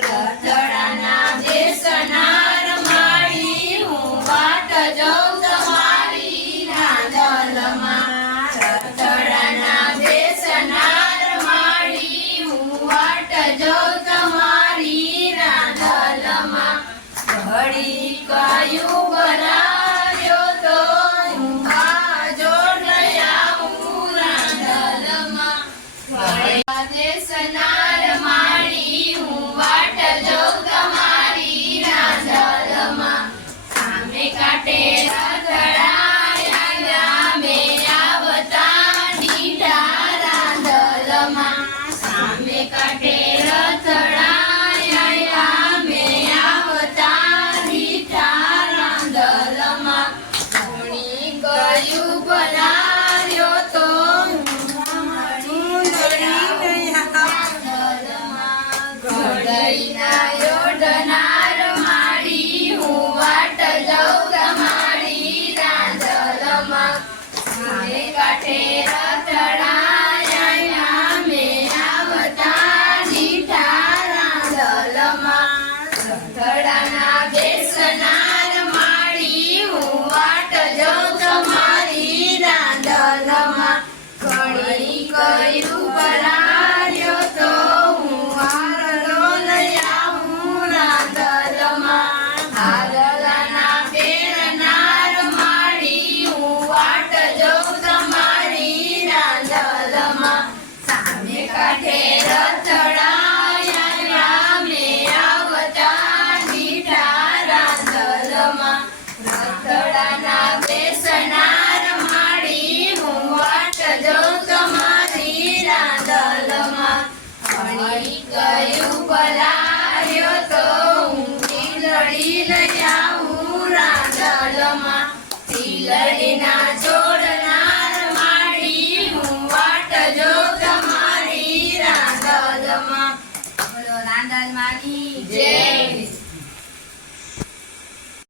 રતડાના દેશના રમાડી હું વાટ જોઉં તમારી રાંદલમાં રતડાના દેશના રમાડી હું વાટ જોઉં તમારી રાંદલમાં ઘડી કયું બનાવ્યો તો હું બાજો આવું રાંદલમાં દેશના રમાડી હું વાટ જોઉં તમારી રાંદલમાં સામે કાંઠે રતડાયા મે આવતા ડીઠા રાંદલમાં સામે કાંઠે રતડાયા મે આવતા ડીઠા રાંદલમાં ઘણી કયું બનાવ્યો તો ઘડીના યોડના રમાડી હું વાટ જોઉં તમારી રાંદલમાં સામે કાંઠે રતડાયા મે આવતા ડીઠા રાંદલમાં રતડાના દેશના રમાડી હું વાટ જોઉં તમારી રાંદલમાં ઘણી કયું બનાવ્યો તો હું હારલો લઈ આવું રાંદલમાં હારલાના પેરના રમાડી હું વાટ જોઉં તમારી રાંદલમાં સામે કાંઠે રતડાયા મે આવતા ડીઠા રાંદલમાં રતડાના દેશના રમાડી હું વાટ જોઉં તમારી રાંદલમાં ઘણી કયું બનાવ્યો તો હું ટીલડી લઈ આવું રાંદલમાં ટીલડીના જોડના રમાડી હું વાટ જોઉં તમારી રાંદલમાં બોલો રાંદલમાની જય.